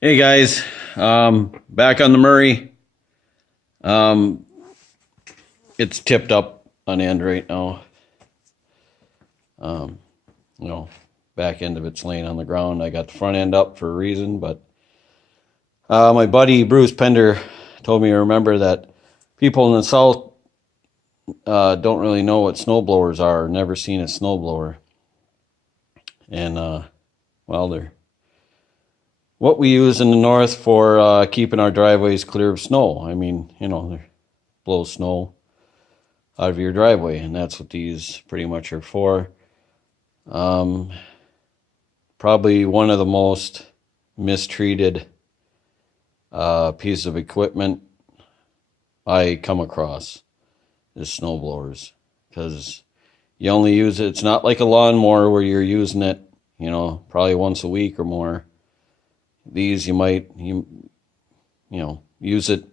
Hey guys, back on the Murray. Um, it's tipped up on end right now. Um, you know, back end of it's laying on the ground. I got the front end up for a reason, but my buddy Bruce Pender told me to remember that people in the South don't really know what snowblowers are. Never seen a snowblower, and well, they're what we use in the North for keeping our driveways clear of snow. I mean, they blow snow out of your driveway, and that's what these pretty much are for. Um, Probably one of the most mistreated pieces of equipment I come across is snowblowers, because you only use it. It's not like a lawnmower where you're using it, probably once a week or more. These you might use it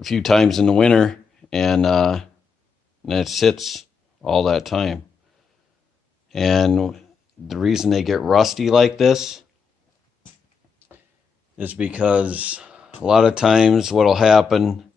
a few times in the winter, and it sits all that time. And the reason they get rusty like this is because a lot of times what'll happen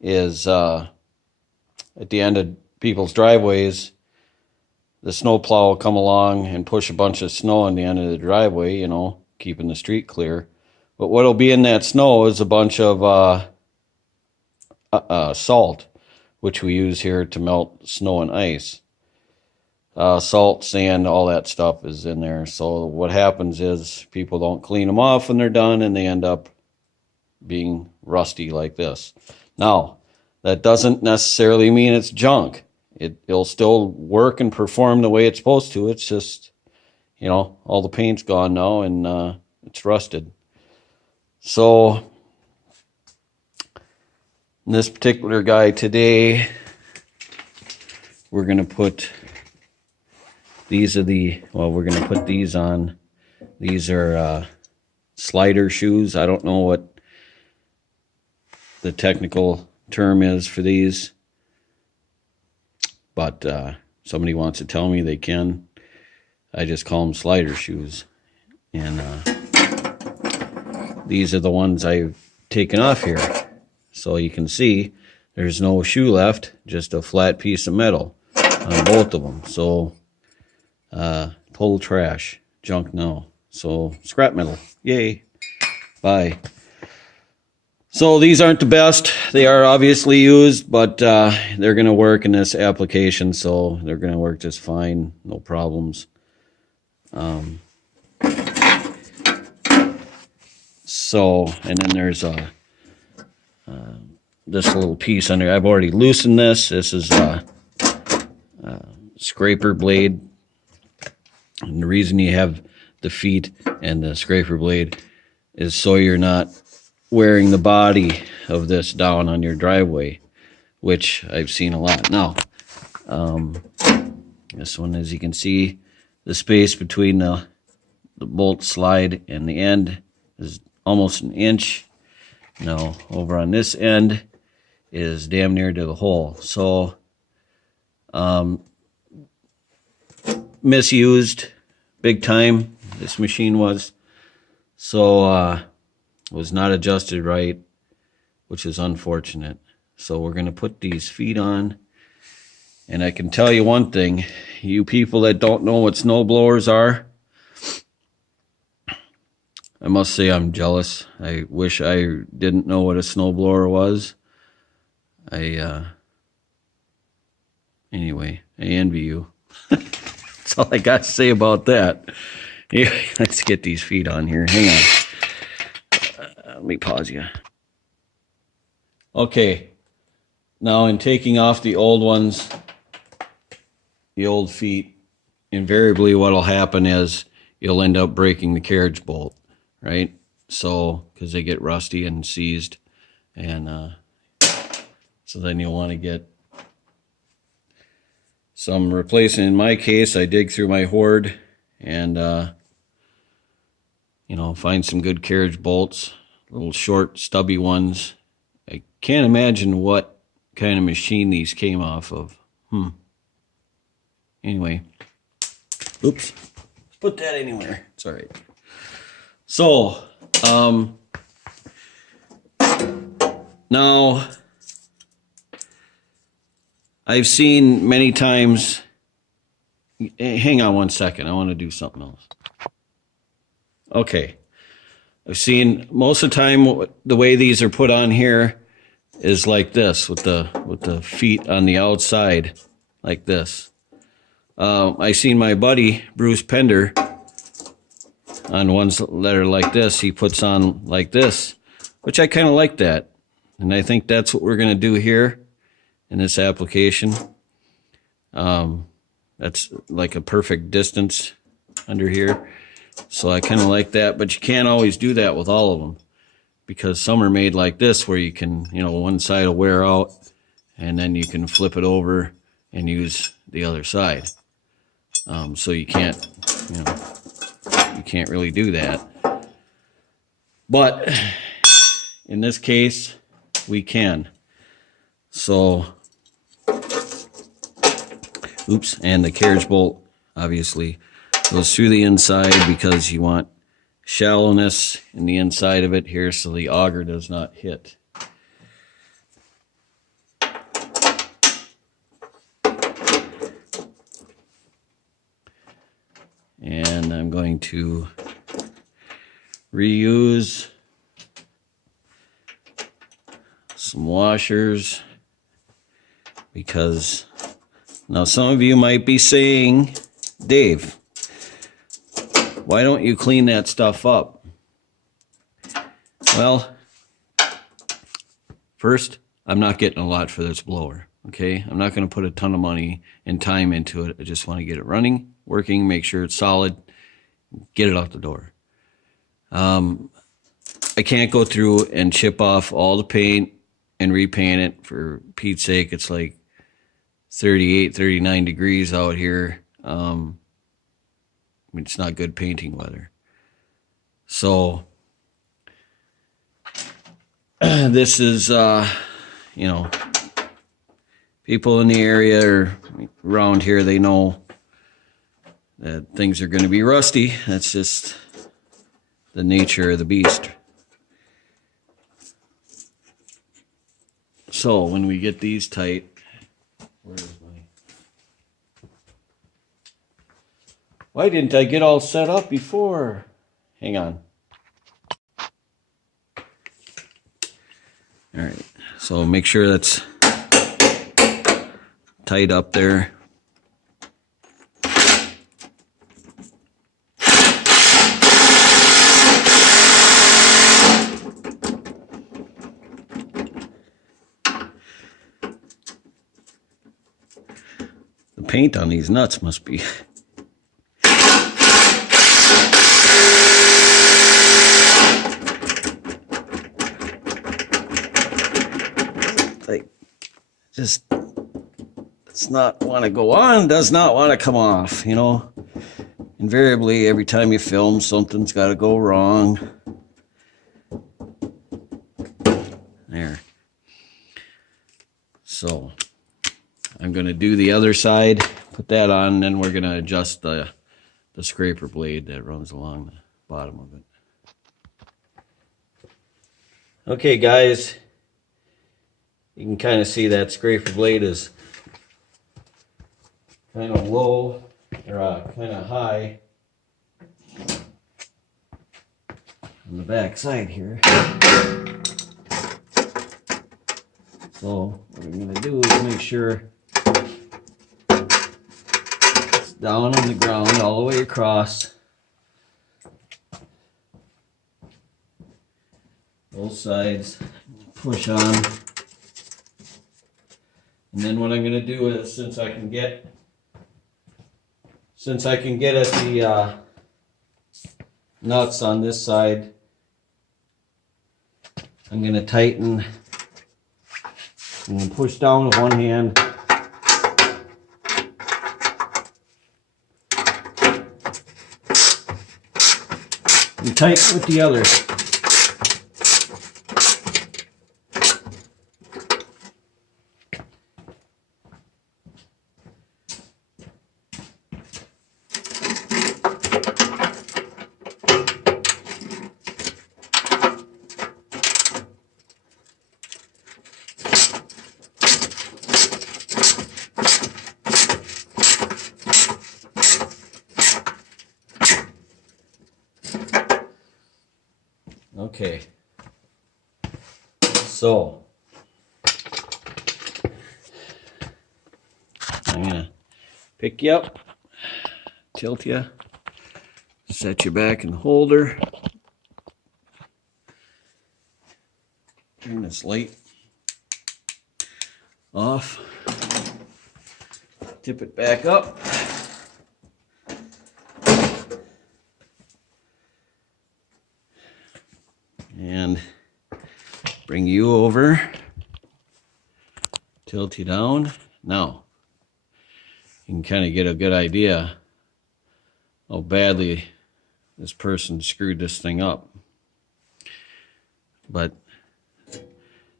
is at the end of people's driveways, the snowplow will come along and push a bunch of snow on the end of the driveway, keeping the street clear. But what'll be in that snow is a bunch of salt, which we use here to melt snow and ice. Salt, sand, all that stuff is in there. So what happens is people don't clean them off when they're done, and they end up being rusty like this. Now, that doesn't necessarily mean it's junk. It'll still work and perform the way it's supposed to. It's just, all the paint's gone now, and it's rusted. So this particular guy today, we're going to put we're going to put these on. These are slider shoes. I don't know what the technical term is for these, but somebody wants to tell me, they can. I just call them slider shoes. And these are the ones I've taken off here. So you can see there's no shoe left, just a flat piece of metal on both of them. So total trash, junk now. So scrap metal, yay, bye. So these aren't the best. They are obviously used, but they're going to work in this application, so they're going to work just fine, no problems. And then there's this little piece under. I've already loosened this. This is a scraper blade. And the reason you have the feet and the scraper blade is so you're not wearing the body of this down on your driveway, which I've seen a lot. Now, this one, as you can see, the space between the bolt slide and the end is almost an inch. Now, over on this end is damn near to the hole. So, misused big time, this machine was. So, was not adjusted right, which is unfortunate. So we're going to put these feet on. And I can tell you one thing, you people that don't know what snowblowers are, I must say I'm jealous. I wish I didn't know what a snowblower was. Anyway, I envy you. That's all I got to say about that. Anyway, let's get these feet on here. Hang on. Let me pause you. Okay. Now, in taking off the old ones, the old feet, invariably what'll happen is you'll end up breaking the carriage bolt, right? So, because they get rusty and seized, and so then you'll want to get some replacement. In my case, I dig through my hoard and find some good carriage bolts, little short, stubby ones. I can't imagine what kind of machine these came off of. Anyway, oops, put that anywhere. It's all right. So, now I've seen many times, hang on one second, I want to do something else. Okay, I've seen most of the time the way these are put on here is like this, with the feet on the outside, like this. I seen my buddy Bruce Pender on ones that are like this. He puts on like this, which I kind of like that, and I think that's what we're going to do here in this application. That's like a perfect distance under here, so I kind of like that. But you can't always do that with all of them, because some are made like this where you can, one side will wear out and then you can flip it over and use the other side. So you can't really do that. But in this case, we can. So, oops, and the carriage bolt obviously goes through the inside because you want shallowness in the inside of it here so the auger does not hit. And I'm going to reuse some washers, because now some of you might be saying, Dave, why don't you clean that stuff up? Well, first, I'm not getting a lot for this blower, okay? I'm not going to put a ton of money and time into it. I just want to get it running, working, make sure it's solid, get it out the door. I can't go through and chip off all the paint and repaint it. For Pete's sake, it's like 38, 39 degrees out here. It's not good painting weather. So this is, people in the area or around here, they know that things are going to be rusty. That's just the nature of the beast. So when we get these tight, why didn't I get all set up before? Hang on. All right, so make sure that's tight up there. The paint on these nuts must be just does not want to go on, does not want to come off, Invariably, every time you film, something's got to go wrong. There. So, I'm going to do the other side, put that on, and then we're going to adjust the scraper blade that runs along the bottom of it. Okay, guys. You can kind of see that scraper blade is kind of low, or kind of high on the back side here. So what I'm going to do is make sure it's down on the ground all the way across. Both sides, push on. And then what I'm going to do is, since I can get at the nuts on this side, I'm going to tighten and push down with one hand. And tighten with the other. Okay. So I'm gonna pick you up, tilt you, set you back in the holder, turn this light off, tip it back up, and bring you over, tilt you down. Now you can kind of get a good idea how badly this person screwed this thing up. But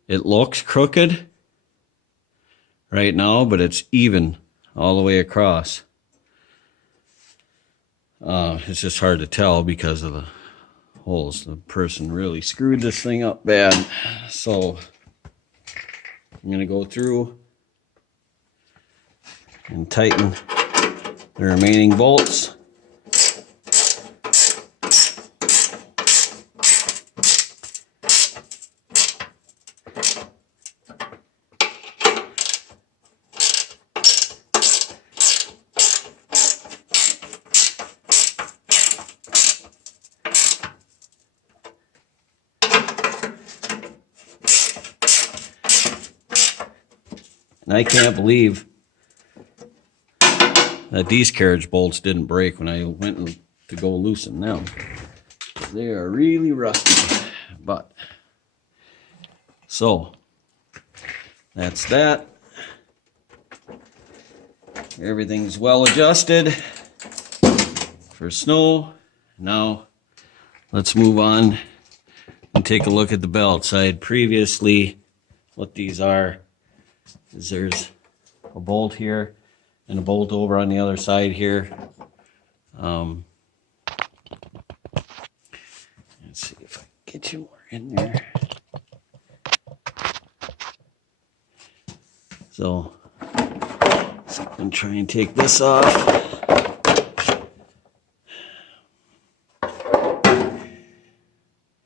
it looks crooked right now, but it's even all the way across. It's just hard to tell because of the holes. The person really screwed this thing up bad. So I'm going to go through and tighten the remaining bolts. And I can't believe that these carriage bolts didn't break when I went to go loosen them. They are really rusty. But so that's that. Everything's well adjusted for snow. Now let's move on and take a look at the belts. I had previously, what these are is there's a bolt here and a bolt over on the other side here. Let's see if I can get you more in there. So I'm going to try and take this off.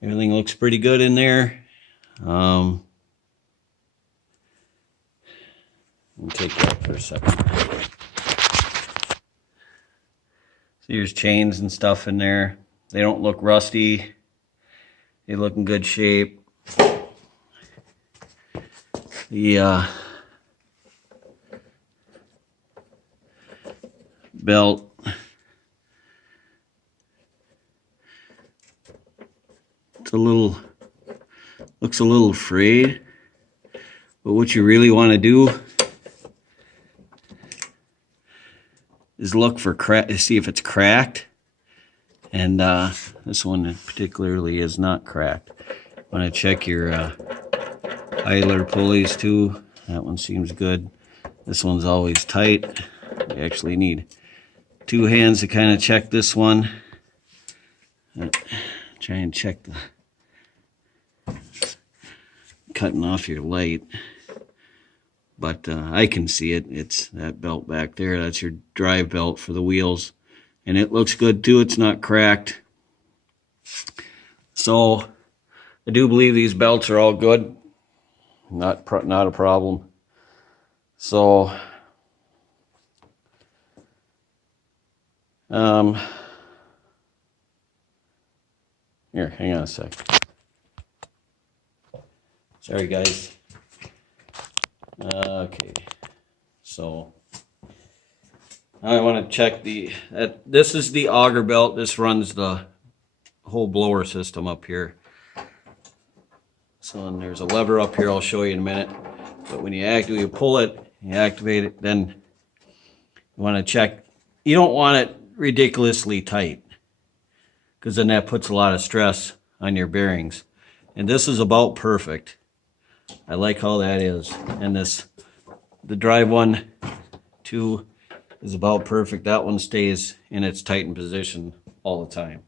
Everything looks pretty good in there. Let me take that for a second. See, there's chains and stuff in there. They don't look rusty. They look in good shape. The belt looks a little frayed, but what you really want to do is look for see if it's cracked, and this one particularly is not cracked. Want to check your idler pulleys too. That one seems good. This one's always tight. You actually need two hands to kind of check this one. Try and check the cutting off your light. But I can see it. It's that belt back there. That's your drive belt for the wheels. And it looks good too. It's not cracked. So I do believe these belts are all good. Not a problem. So here, hang on a sec. Sorry guys. Okay, so now I want to check this is the auger belt. This runs the whole blower system up here. So and there's a lever up here I'll show you in a minute. But when you pull it, you activate it, then you want to check. You don't want it ridiculously tight, because then that puts a lot of stress on your bearings. And this is about perfect. I like how that is. And the drive 1, 2 is about perfect. That one stays in its tightened position all the time.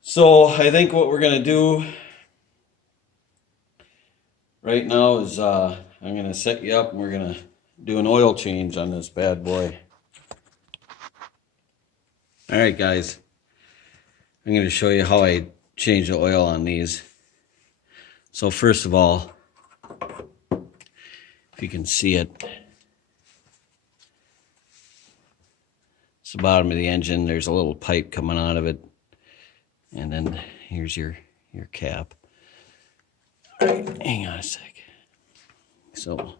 So I think what we're going to do right now is I'm going to set you up and we're going to do an oil change on this bad boy. All right, guys. I'm going to show you how I change the oil on these. So first of all, if you can see it, it's the bottom of the engine. There's a little pipe coming out of it, and then here's your cap. All right, hang on a sec. So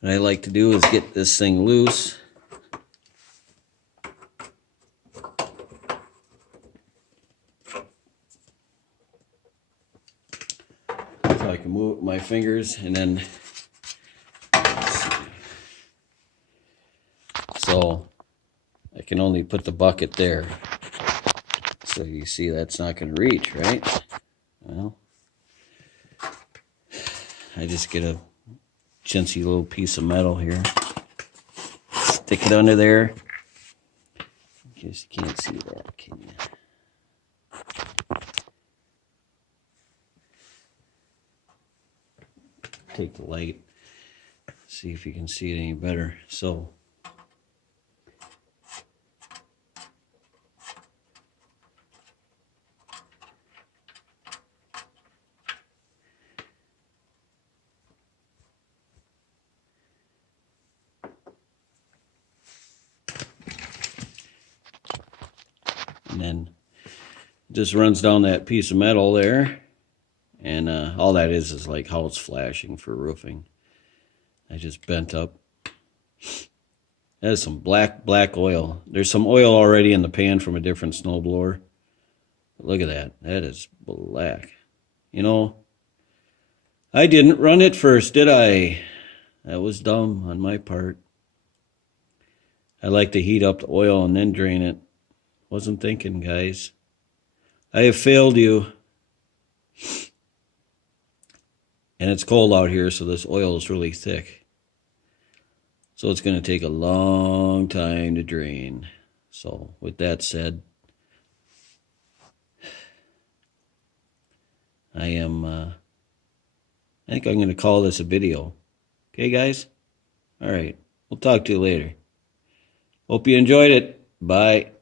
what I like to do is get this thing loose. So I can move my fingers, and then so I can only put the bucket there. So you see that's not going to reach, right? Well, I just get a chintzy little piece of metal here. Stick it under there. Guess you can't see that, can you? Take the light. See if you can see it any better. So and then it just runs down that piece of metal there, and all that is like how it's flashing for roofing. I just bent up. That is some black oil. There's some oil already in the pan from a different snowblower. Look at that. That is black. You know, I didn't run it first, did I? That was dumb on my part. I like to heat up the oil and then drain it. Wasn't thinking, guys. I have failed you. And it's cold out here, so this oil is really thick. So it's going to take a long time to drain. So with that said, I think I'm going to call this a video. Okay, guys? All right. We'll talk to you later. Hope you enjoyed it. Bye.